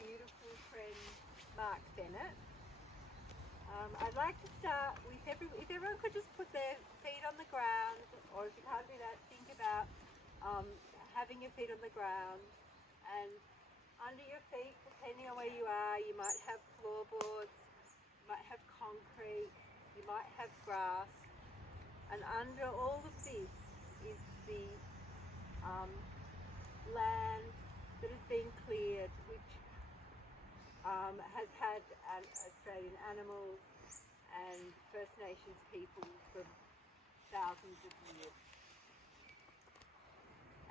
beautiful friend Mark Bennett. I'd like to start with if everyone could just put their feet on the ground, or if you can't do that, think about having your feet on the ground, and under your feet, depending on where you are, you might have floorboards, you might have concrete, you might have grass, and under all of this is the land that has been cleared, which has had Australian animals and First Nations people for thousands of years.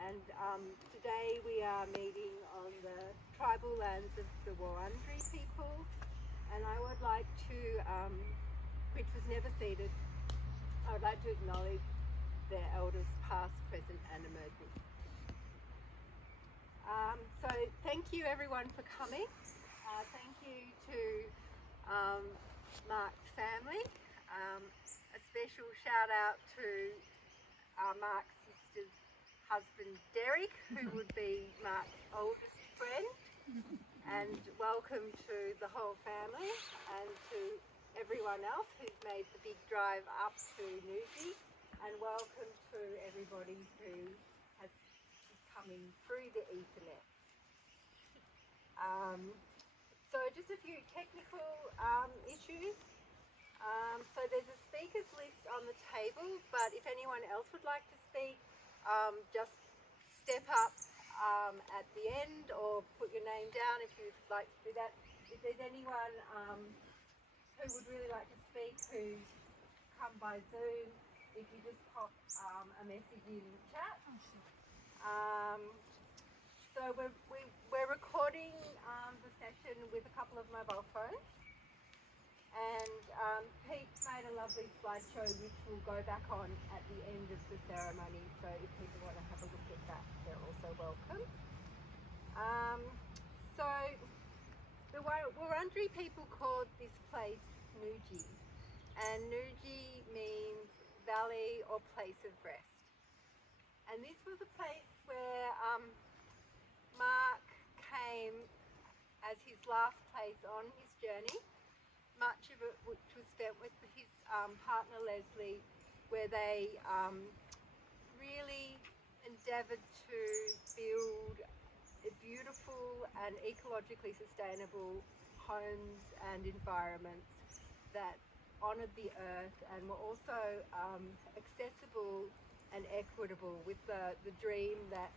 And today we are meeting on the tribal lands of the Wurundjeri people, and I would like to, which was never ceded, I would like to acknowledge their elders past, present and emerging. So thank you everyone for coming. Thank you to Mark's family. A special shout out to Mark's sister's husband Derek, who would be Mark's oldest friend. And welcome to the whole family and to everyone else who's made the big drive up to Newsy. And welcome to everybody who is coming through the Ethernet. So just a few technical issues. So there's a speakers list on the table, but if anyone else would like to speak, just step up at the end or put your name down if you'd like to do that. If there's anyone who would really like to speak who's come by Zoom, if you just pop a message in chat. So we're recording the session with a couple of mobile phones, and Pete's made a lovely slideshow which will go back on at the end of the ceremony, so if people want to have a look at that, they're also welcome. So the Wurundjeri people called this place Nuji, and Nuji means valley or place of rest. And this was a place where Mark came as his last place on his journey, much of it which was spent with his partner Leslie, where they really endeavoured to build a beautiful and ecologically sustainable homes and environments that honoured the earth and were also accessible and equitable, with the dream that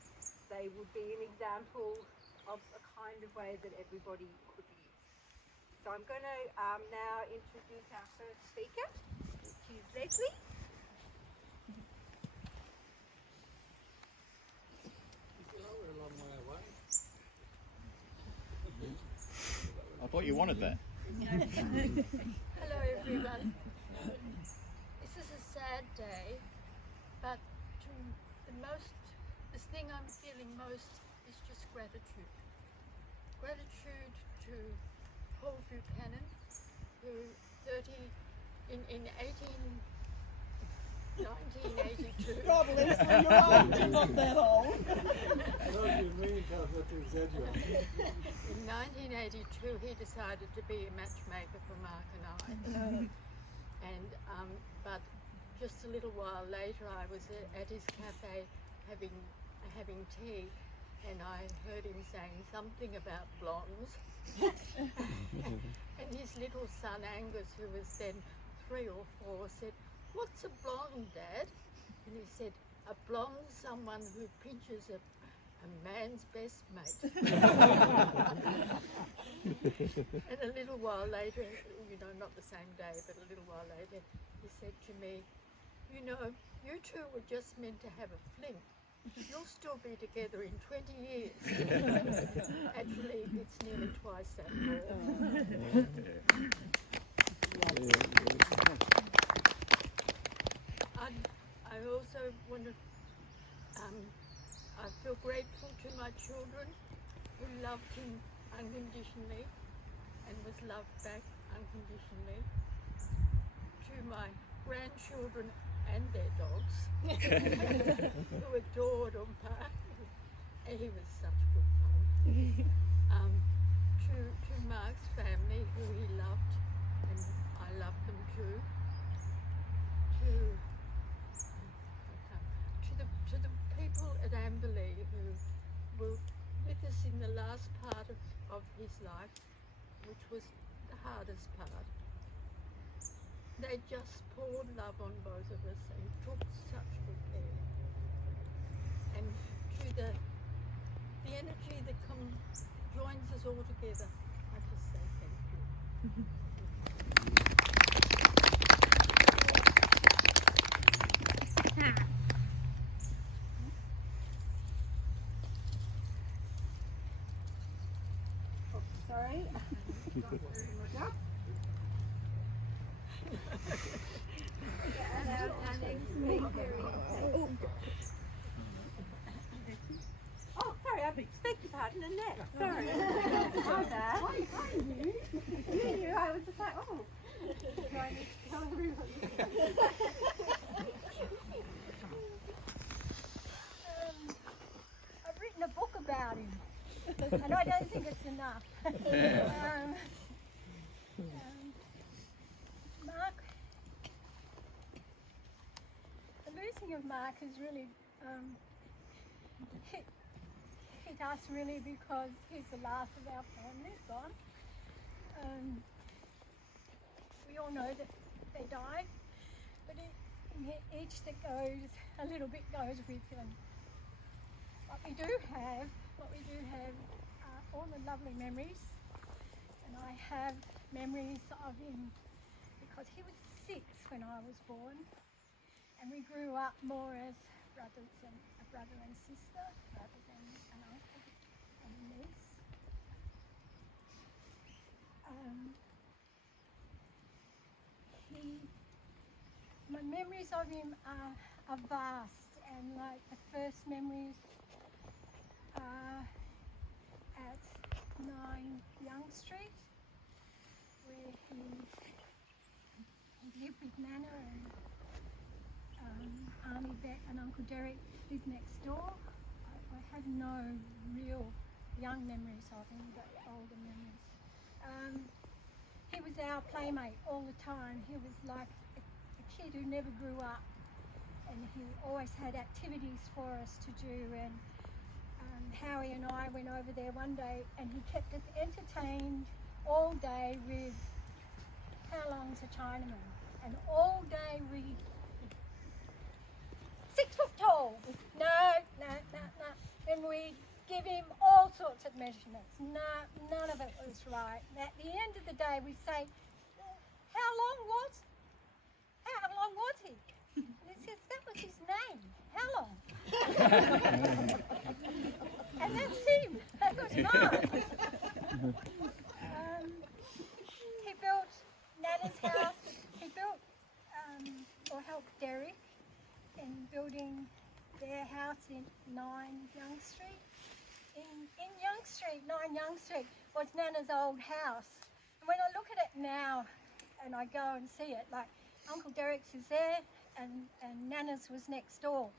they would be an example of a kind of way that everybody could live. So I'm going to now introduce our first speaker, which is Leslie. We're a long way away. I thought you wanted that. Hello everyone. This is a sad day, but the thing I'm feeling most is just gratitude. Gratitude to Paul Buchanan, who in 1982. God, Leslie, you're old, you're not that old. You mean to exaggerate. In 1982, he decided to be a matchmaker for Mark and I. And but just a little while later, I was at his cafe having tea, and I heard him saying something about blondes. And his little son Angus, who was then 3 or 4, said, "What's a blonde, Dad?" And he said, "A blonde's someone who pinches a man's best mate." And a little while later, not the same day, but a little while later, he said to me, "You know, you two were just meant to have a fling. You'll still be together in 20 years. Actually, it's nearly twice that more. I also want to, I feel grateful to my children who loved him unconditionally and was loved back unconditionally. To my grandchildren and their dogs who adored Umpa, and he was such good fun. to Mark's family, who he loved, and I loved them too. To the people at Amberley who were with us in the last part of his life, which was the hardest part. They just poured love on both of us and took such good care. And to the energy that joins us all together, I just say thank you. Sorry. And our next speaker is... Oh, sorry, I beg your pardon, Annette. Sorry. My bad. You knew, I was just like, oh. Do I need to tell everyone? I've written a book about him, and I don't think it's enough. Mark, the losing of Mark has really hit us really, because he's the last of our family gone. We all know that they died, but each that goes, a little bit goes with them. What we do have are all the lovely memories, and I have memories of him because he was 6 when I was born, and we grew up more as a brother and sister rather than an uncle and a niece. My memories of him are vast, and like the first memories are at 9 Young Street, where he lived with Nana, and Army Vet and Uncle Derek lived next door. I have no real young memories of him, but older memories. He was our playmate all the time. He was like a kid who never grew up, and he always had activities for us to do. And Howie and I went over there one day, and he kept us entertained all day with How Long's a Chinaman, and all day we 6 foot tall. No. And we give him all sorts of measurements. No, none of it was right. And at the end of the day, we say, how long was he? And he says, that was his name. How long? And that's him. That was Mark. He built Nana's house. He built or helped Derek in building their house in 9 Young Street. In Young Street, 9 Young Street, was Nana's old house. And when I look at it now and I go and see it, like Uncle Derek's is there and Nana's was next door.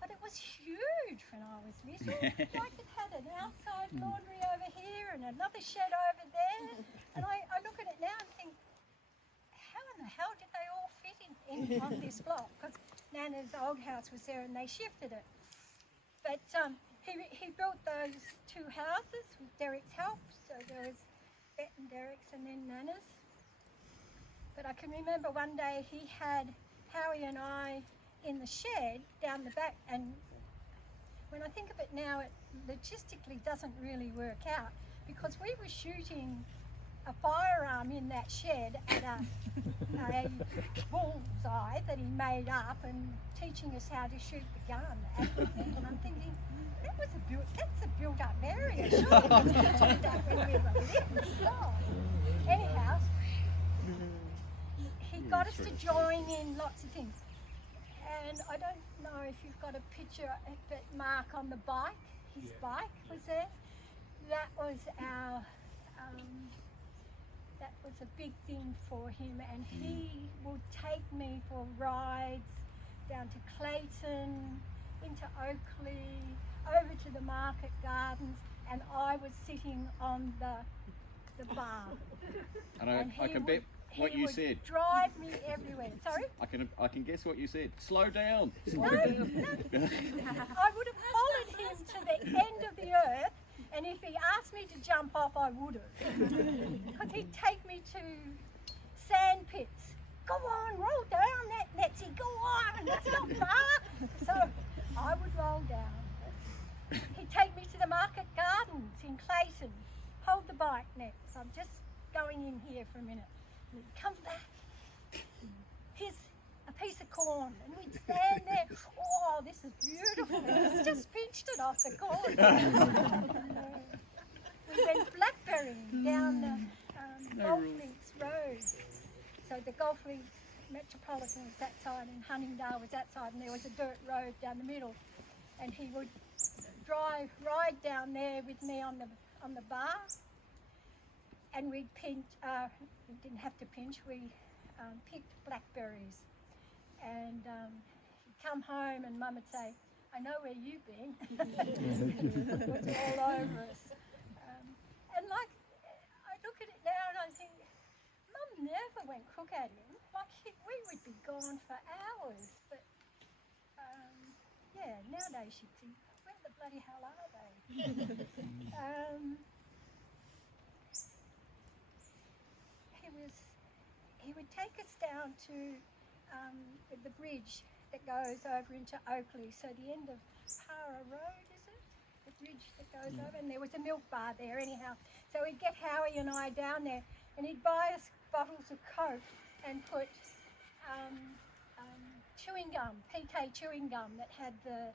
But it was huge when I was little. Like it had an outside laundry over here and another shed over there. And I look at it now and think, how in the hell did they all fit in on this block? Because Nana's old house was there and they shifted it. But he built those 2 houses with Derek's help. So there was Bet and Derek's and then Nana's. But I can remember one day he had Howie and I in the shed down the back, and when I think of it now, it logistically doesn't really work out, because we were shooting a firearm in that shed at a bullseye that he made up and teaching us how to shoot the gun at the thing. And I'm thinking, that's a built-up area. Surely we didn't do that when we were little. Oh. Anyhow, he got us to join in lots of things. And I don't know if you've got a picture, but Mark on the bike, his bike was there. That was our, that was a big thing for him, and he would take me for rides down to Clayton, into Oakley, over to the market gardens, and I was sitting on the bar. And I he can bet what he you would said. drive me everywhere. Sorry? I can guess what you said. Slow down. Slow No, down. I would have followed him to the end of the earth, and if he asked me to jump off, I would have. Because he'd take me to sand pits. Go on, roll down that, Netsy, go on, it's not far. So I would roll down. He'd take me to the market gardens in Clayton. Hold the bike, Nets, I'm just going in here for a minute. And he'd come back. Here's a piece of corn, and we'd stand there. Oh, this is beautiful. He's just pinched it off the corn. We went blackberrying down the Golf Links Road. So the Golf Links Metropolitan was that side, and Huntingdale was that side, and there was a dirt road down the middle. And he would ride down there with me on the bar, and we'd pinch. We didn't have to pinch. We picked blackberries, and he'd come home, and Mum would say, "I know where you've been." It was all over us. And like, I look at it now and I think, Mum never went crook at him. Like, we would be gone for hours. But yeah, nowadays she'd think, where the bloody hell are they? He would take us down to the bridge that goes over into Oakley. So the end of Para Road, is it? The bridge that goes over, and there was a milk bar there anyhow. So we'd get Howie and I down there, and he'd buy us bottles of Coke and put chewing gum, PK chewing gum that had the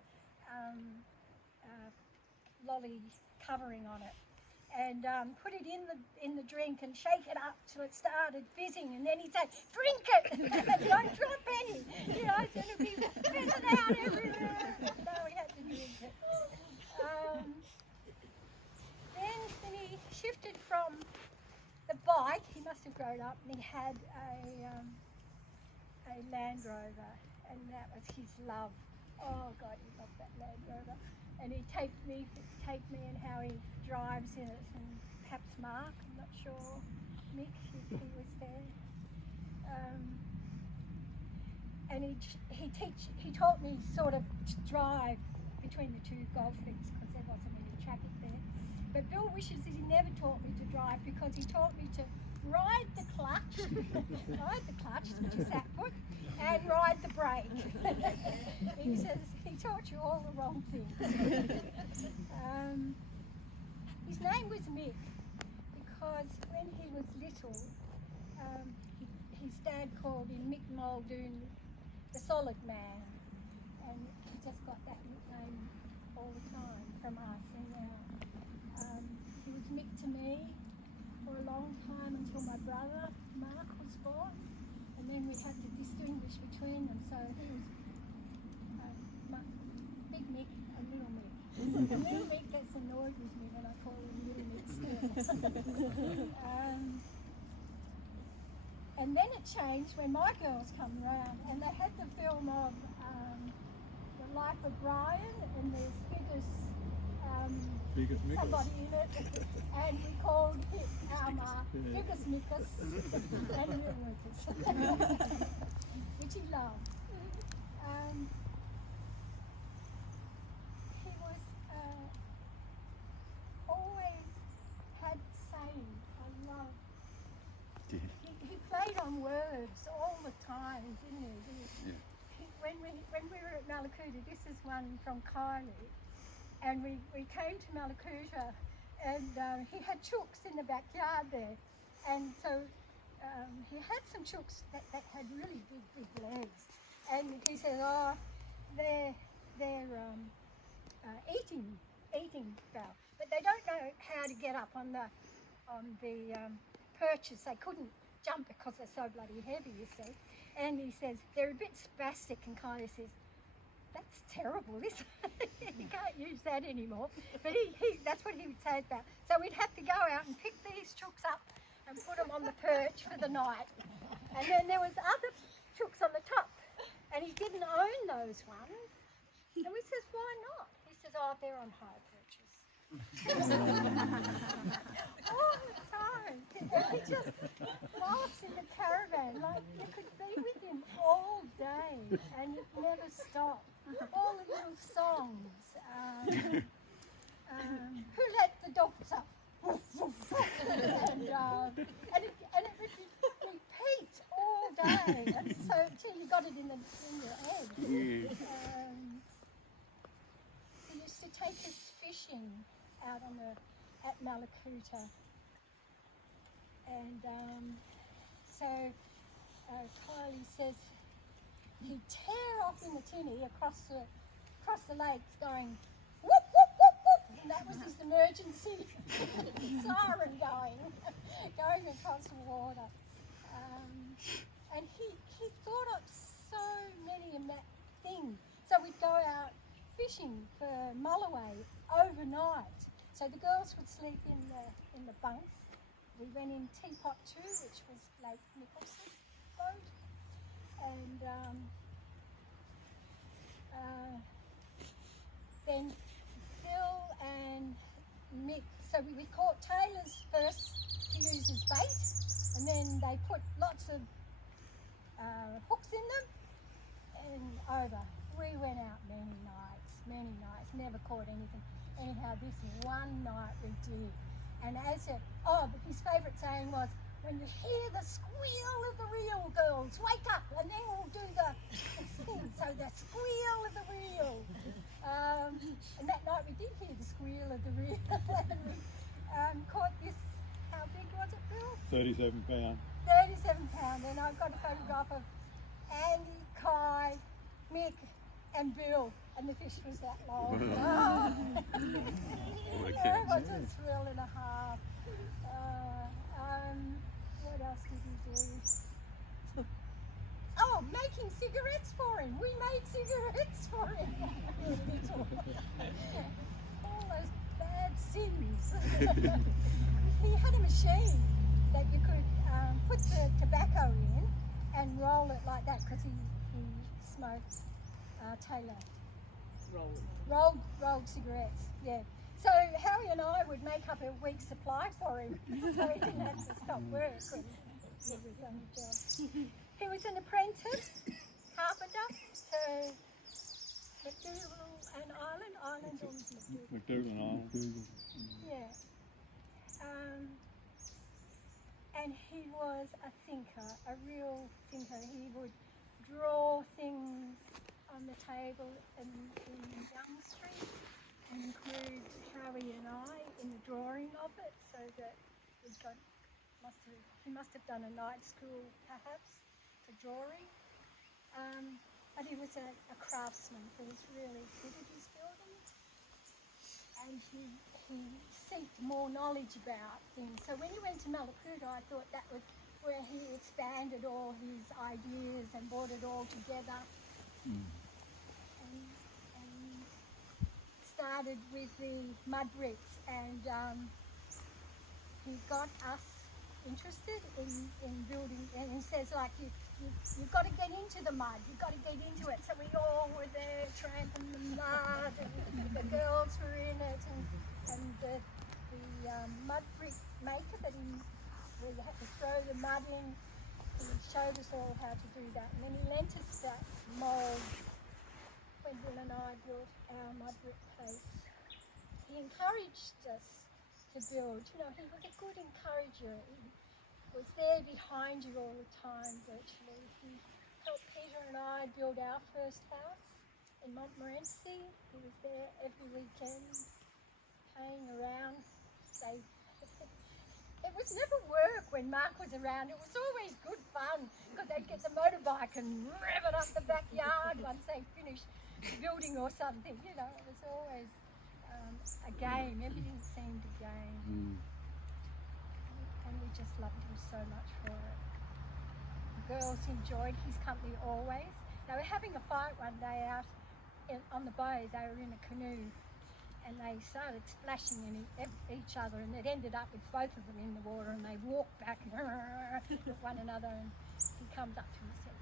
lolly covering on it, and put it in the drink and shake it up till it started fizzing, and then he'd say, "Drink it, don't drop any," you know, so it'd be fizzing out everywhere. No, we had to drink it. Then he shifted from the bike. He must have grown up, and he had a Land Rover, and that was his love. Oh God, he loved that Land Rover. And he'd take me and how he drives in it, and perhaps Mark, I'm not sure, Mick, if he was there. And he taught me sort of to drive between the two golf links because there wasn't any traffic there. But Bill wishes that he never taught me to drive because he taught me to ride the clutch, which is that foot, and ride the brake. He says he taught you all the wrong things. His name was Mick because when he was little, his dad called him Mick Muldoon, the Solid Man, and he just got that nickname all the time from us. And he was Mick to me for a long time until my brother Mark was born, and then we had to distinguish between them. So he was Big Mick and Little Mick. Little Mick gets annoyed with me when I call him Little Mick still. And then it changed when my girls come around, and they had the film of The Life of Brian, and there's somebody in it, and we called him our Mark Biggest Mickus and Little Mickus, which he loved. He was always had saying, I love. He played on words all the time, didn't he? When we were at Malakuta, this is one from Kylie, and we came to Malakuta, and he had chooks in the backyard there, and so he had some chooks that had really big legs, and he said, "Oh, they're eating fowl, but they don't know how to get up on the perches. They couldn't jump because they're so bloody heavy, you see." And he says they're a bit spastic, and Kylie says, "That's terrible, isn't it?" You can't use that anymore. But that's what he would say about. So we'd have to go out and pick these chooks up and put them on the perch for the night. And then there was other chooks on the top, and he didn't own those ones. And we says, "Why not?" He says, "Oh, they're on high perches." all the time. And he just laughs in the caravan like you could be with him all day and it never stopped. All the little songs. Who let the dogs up? and it repeats all day, and so till you got it in your head. Yeah. He used to take us fishing out at Malakuta, and so Kylie says he'd tear off in the tinny across the lakes, going whoop whoop whoop whoop, and that was his emergency siren going across the water. And he thought up so many things. So we'd go out fishing for mulloway overnight. So the girls would sleep in the bunks. We went in Teapot 2, which was Lake Nicholson's boat, and then Bill and Mick. So we caught Taylor's first to use as bait, and then they put lots of hooks in them and over. We went out many nights, never caught anything. Anyhow, this one night we did. And but his favourite saying was, when you hear the squeal of the reel, girls, wake up, and then we'll do the thing. So the squeal of the reel. And that night we did hear the squeal of the reel. And caught this, how big was it, Bill? 37 pound. 37 pound, and I've got a photograph of Andy, Kai, Mick and Bill, and the fish was that long. It was a thrill and a half. What else did we do? Oh, making cigarettes for him. We made cigarettes for him. All those bad sins. He had a machine that you could put the tobacco in and roll it like that, because he smoked Taylor. Rolled cigarettes, yeah. So Harry and I would make up a week's supply for him, so he didn't have to stop work when he was on the job. He was an apprentice carpenter to McDougall and Island or McDougall Island. Yeah. And he was a thinker, a real thinker. He would draw things on the table in Young Street and include Howie and I in the drawing of it, so that he must have done a night school perhaps for drawing. But he was a craftsman who was really good at his building, and he seeked more knowledge about things. So when he went to Malakuta, I thought that was where he expanded all his ideas and brought it all together. And started with the mud bricks, and he got us interested in building, and he says, like, you've got to get into the mud, you've got to get into it. So we all were there tramping the mud, and the girls were in it, and the mud brick maker that we had to throw the mud in, he showed us all how to do that. And then he lent us that mould when Bill and I built our mud brick place. He encouraged us to build. You know, he was a good encourager. He was there behind you all the time, virtually. He helped Peter and I build our first house in Montmorency. He was there every weekend, playing around. It was never work when Mark was around. It was always good fun, because they'd get the motorbike and rev it up the backyard once they finished building or something. You know, it was always a game. Everything seemed a game. And we just loved him so much for it. The girls enjoyed his company always. They were having a fight one day out on the bay. They were in a canoe, and they started splashing in each other, and it ended up with both of them in the water, and they walked back at one another, and he comes up to him and says,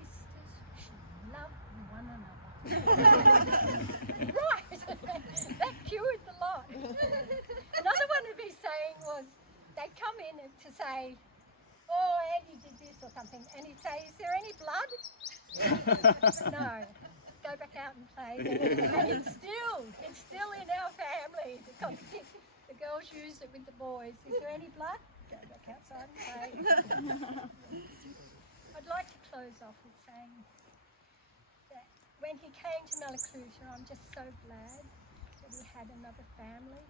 "Sisters should love one another." Right. That cured the lot. Another one of his saying was, they'd come in to say, oh, Andy did this or something, and he'd say, is there any blood? No. Go back out and play. And it's still in our family. The girls use it with the boys. Is there any blood? Go back outside and play. I'd like to close off with saying that when he came to Malaclusia, I'm just so glad that he had another family,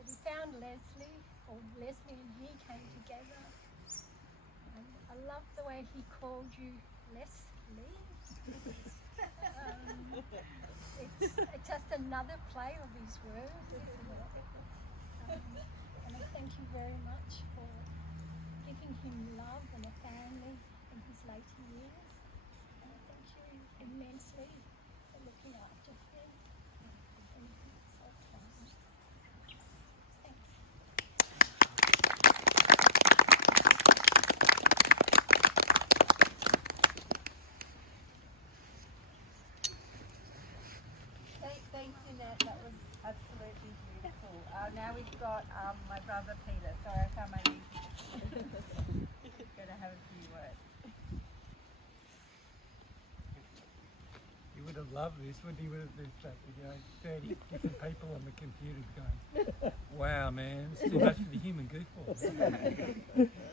that he found Leslie, or Leslie and he came together. And I love the way he called you Leslie. It's just another play of his words, isn't it? And I thank you very much for giving him love and a family in his later years. And I thank you immensely for looking after him. And he's so kind. Thanks. Thanks, Annette. That was absolutely beautiful. Now we've got my brother Peter. Sorry, I found my name. He's going to have a few words. He would have loved this, wouldn't he? Would have this, like, 30 different people on the computer going, wow, man, it's too much for the human goofball.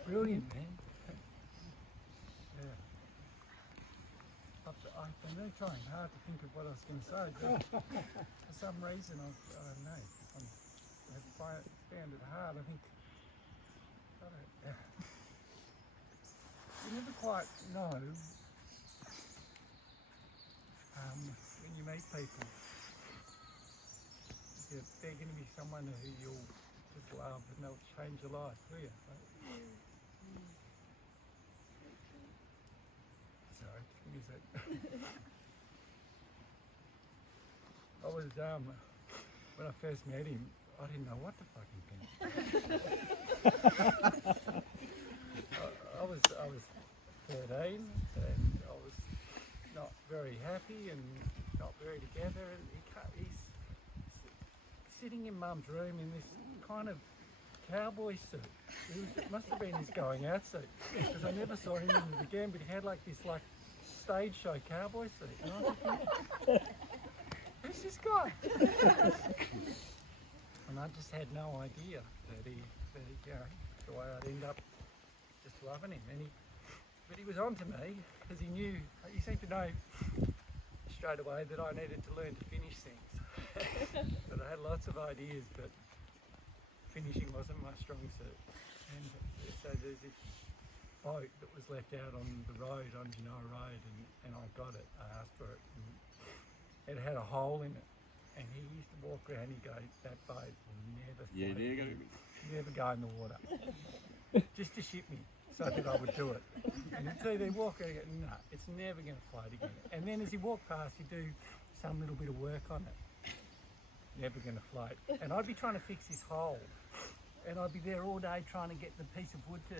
Brilliant, man. Yeah. I've been really trying hard to think of what I was going to say, but for some reason, I don't know. I found it hard. I think, you never quite know when you meet people, if they're going to be someone who you'll just love and they'll change your life, will you? Sorry, music. I was, when I first met him, I didn't know what to fucking think. I was 13 and I was not very happy and not very together, and he's sitting in Mum's room in this kind of cowboy suit. It must have been his going out suit, because I never saw him in it again, but he had like this stage show cowboy suit. And I was thinking, who's this guy? And I just had no idea that he the way I'd end up just loving him. But he was on to me, because he seemed to know straight away that I needed to learn to finish things. But I had lots of ideas, but finishing wasn't my strong suit. And so there's this boat that was left out on the road, on Genoa Road, and I got it. I asked for it. And it had a hole in it. And he used to walk around and he'd go, that boat will never float, never go in the water. Just to ship me, so that I would do it. And he'd see they walk around and go, no, it's never going to float again. And then as he walked past, he'd do some little bit of work on it. Never going to float. And I'd be trying to fix this hole. And I'd be there all day trying to get the piece of wood to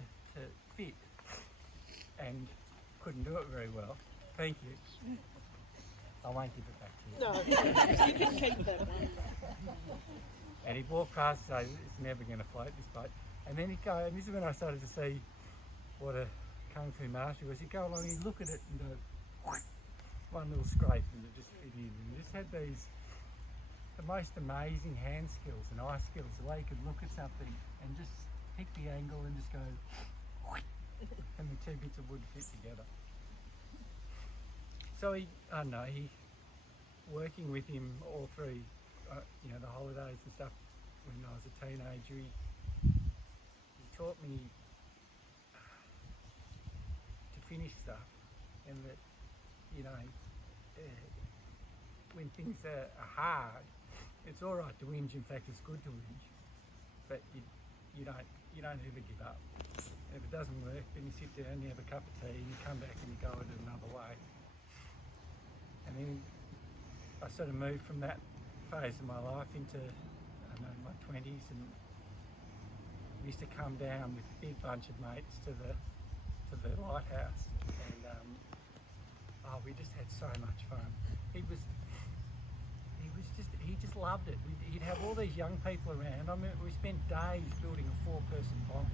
fit. And couldn't do it very well. Thank you. I won't give it back to you. No, you can keep them. And he'd walk past and say, it's never going to float, this boat. And then he'd go, and this is when I started to see what a Kung Fu master was. He'd go along and he'd look at it and go, one little scrape, and it just fit in. And he just had the most amazing hand skills and eye skills, the way he could look at something and just pick the angle and just go, and the two bits of wood fit together. So working with him all through, the holidays and stuff when I was a teenager, he taught me to finish stuff, and that, when things are hard, it's all right to whinge. In fact, it's good to whinge, but you don't ever give up. If it doesn't work, then you sit down, you have a cup of tea, and you come back and you go at it another way. And then I sort of moved from that phase of my life into, my 20s, and used to come down with a big bunch of mates to the lighthouse, and we just had so much fun. He was he just loved it. He'd have all these young people around. I mean, we spent days building a 4-person bomb.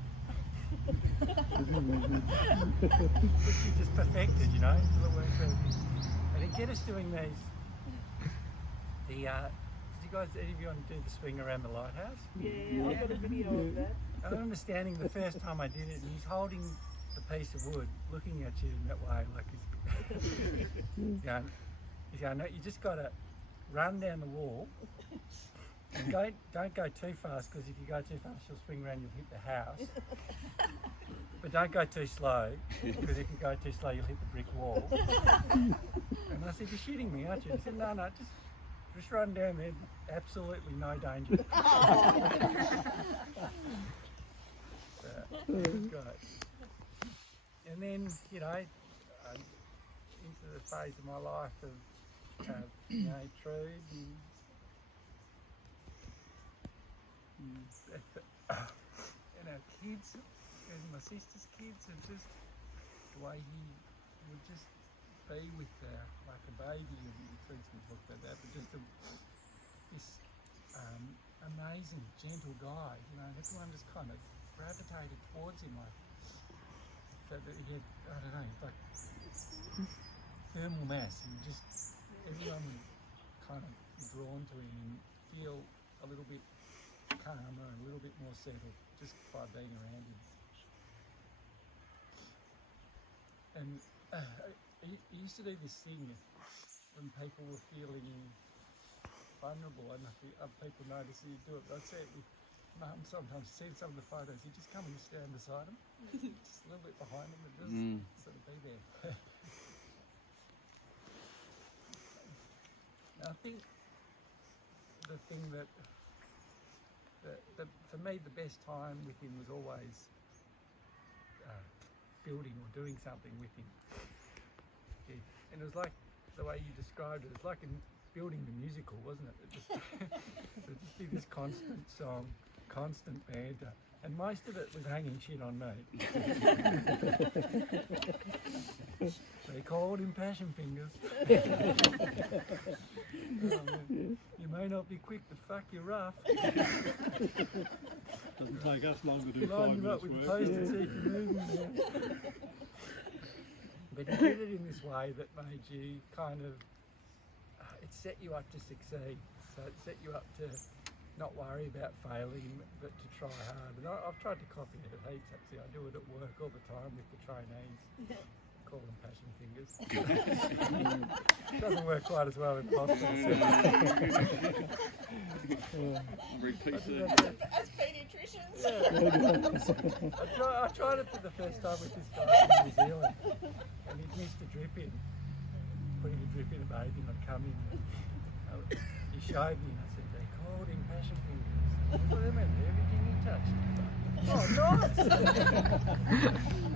Which he just perfected, you know, till it worked out. And he'd get us doing these. Did you guys, any of you want to do the swing around the lighthouse? Yeah, I've got a video of that. I remember standing the first time I did it, and he's holding the piece of wood, looking at you in that way, like he's going, no, you just got to run down the wall. And don't go too fast, because if you go too fast, you'll swing around, you'll hit the house. But don't go too slow, because if you go too slow, you'll hit the brick wall. And I said, you're shitting me, aren't you? He said, no, just run down there, absolutely no danger. It was great. And then, you know, into the phase of my life of, you know, Trude and our kids, and my sister's kids, and just the way he would just be with her like a baby, and Trude's going to talk about that, but just this amazing, gentle guy, you know, and everyone just kind of gravitated towards him, like, so that he had, I don't know, like thermal mass, and just everyone would kind of be drawn to him and feel a little bit calmer and a little bit more settled just by being around him. And he used to do this thing when people were feeling vulnerable, and other people noticed he'd do it, but I'd say it with Mum sometimes, seen some of the photos, he'd just come and stand beside him, just a little bit behind him, and just sort of be there. I think the thing that for me the best time with him was always building or doing something with him. Yeah. And it was like the way you described it, it's like in building the musical, wasn't it? It would just be this constant song, constant banter, and most of it was hanging shit on me. They called him passion fingers. You may not be quick, but fuck, you're rough. Doesn't take us long to do 5 Line you up minutes with the work. post and see if you're moving there. But he did it in this way that made you kind of, it set you up to succeed. So it set you up to not worry about failing, but to try hard. And I've tried to copy it at heaps, actually. I do it at work all the time with the trainees. Call them passion fingers. Doesn't work quite as well in hospitals. Repeat As paediatricians. I tried it for the first time with this guy from New Zealand, and he missed a drip in, putting a drip in a baby, and I'd come in and he showed me, and I said, they called him passion fingers. What do they mean? Everything he touched. Oh, nice!